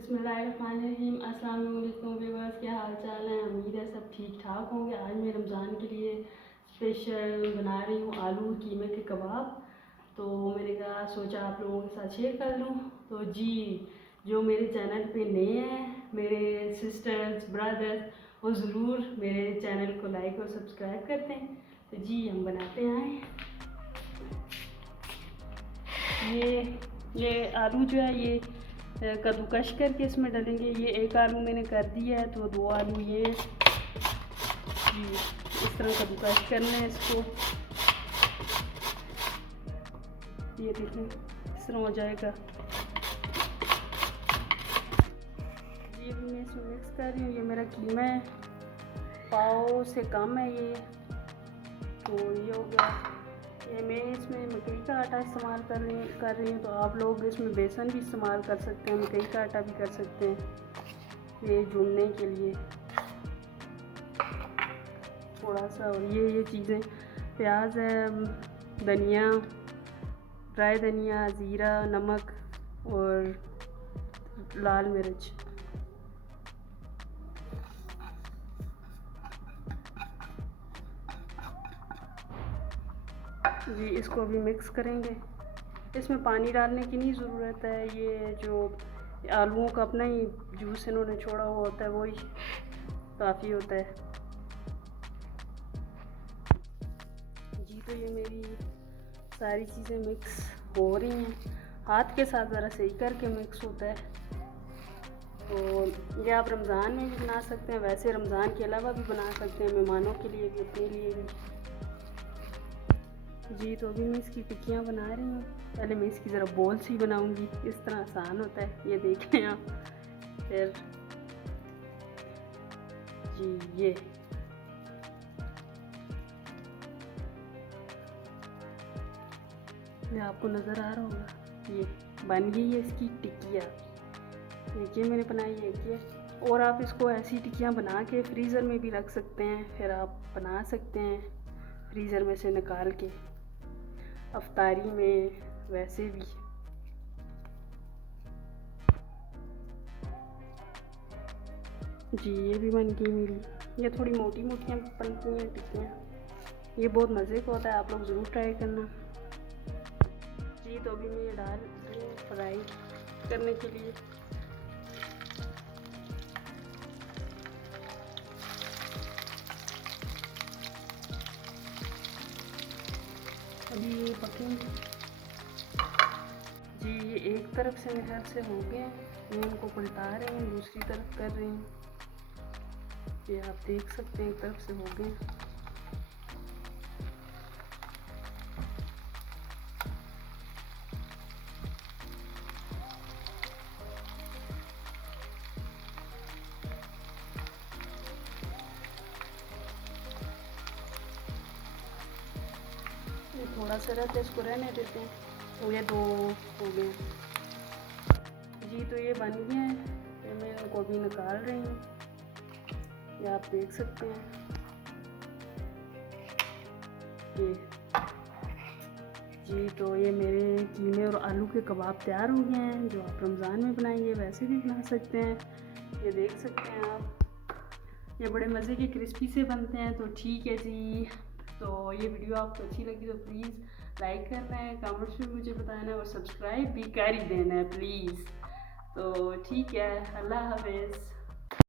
बिस्मिल्लाहिर्रहमानिर्रहीम। अस्सलाम वालेकुम व्यूअर्स, क्या हाल चाल है। उम्मीद है सब ठीक ठाक होंगे। आज मैं रमज़ान के लिए स्पेशल बना रही हूँ आलू कीमे के कबाब। तो मैंने कहा सोचा आप लोगों के साथ शेयर कर लूँ। तो जी, जो मेरे चैनल पे नए हैं, मेरे सिस्टर्स ब्रदर्स, वो ज़रूर मेरे चैनल को लाइक और सब्सक्राइब करते हैं। तो जी हम बनाते हैं। ये आलू जो है ये कद्दूकश करके इसमें डालेंगे। ये एक आलू मैंने कर दिया है, तो 2 आलू ये इस तरह कद्दूकश करना है इसको। ये देखें इस तरह हो जाएगा। ये भी मैं इसमें मिक्स कर रही हूँ। ये मेरा कीमा है, पाव से कम है ये। तो ये हो गया। ये मैं इसमें मकई का आटा इस्तेमाल कर रही हूँ। तो आप लोग इसमें बेसन भी इस्तेमाल कर सकते हैं, मकई का आटा भी कर सकते हैं ये भूनने के लिए थोड़ा सा। और ये चीज़ें प्याज है, धनिया, ड्राई धनिया, ज़ीरा, नमक और लाल मिर्च। जी इसको भी मिक्स करेंगे। इसमें पानी डालने की नहीं ज़रूरत है। ये जो आलूओं का अपना ही जूस इन्होंने छोड़ा हुआ होता है, वही काफ़ी होता है। जी तो ये मेरी सारी चीज़ें मिक्स हो रही हैं। हाथ के साथ ज़रा सही करके मिक्स होता है। तो ये आप रमज़ान में भी बना सकते हैं, वैसे रमज़ान के अलावा भी बना सकते हैं, मेहमानों के लिए भी, अपने लिए भी। जी तो अभी मैं इसकी टिक्कियाँ बना रही हूँ। पहले मैं इसकी ज़रा बॉल सी बनाऊँगी, इस तरह आसान होता है, ये देखें आप। फिर जी ये आपको नज़र आ रहा होगा, ये बन गई है इसकी टिक्कियाँ। देखिए मैंने बनाई है ये। और आप इसको ऐसी टिक्कियाँ बना के फ्रीज़र में भी रख सकते हैं। फिर आप बना सकते हैं फ्रीज़र में से निकाल के अफ्तारी में, वैसे भी। जी ये भी बन गई मेरी। ये थोड़ी मोटी मोटियाँ बनती हैं टिक्कियाँ, ये बहुत मज़े का होता है, आप लोग ज़रूर ट्राई करना। जी तो अभी मैं ये डाल रही हूँ फ्राई करने के लिए। अभी ये पकेंगे। जी ये एक तरफ से मेरे हाथ से हो गए, मैं उनको पलटा रही हूँ, दूसरी तरफ कर रही हूँ। ये आप देख सकते हैं एक तरफ से हो गए। ये थोड़ा सा रहता है, इसको रहने देते हैं। तो ये 2 हो गए। जी तो ये बन गए हैं, तो मैं इनको अभी निकाल रही हूँ, ये आप देख सकते हैं। ये जी तो ये मेरे कीमे और आलू के कबाब तैयार हो गए हैं, जो आप रमज़ान में बनाएंगे वैसे भी बना सकते हैं। ये देख सकते हैं आप, ये बड़े मज़े के क्रिस्पी से बनते हैं। तो ठीक है जी, तो ये वीडियो आपको अच्छी लगी तो प्लीज़ लाइक करना है, कमेंट्स में मुझे बताना है और सब्सक्राइब भी कर ही देना है प्लीज़। तो ठीक है, अल्लाह हाफ़िज़।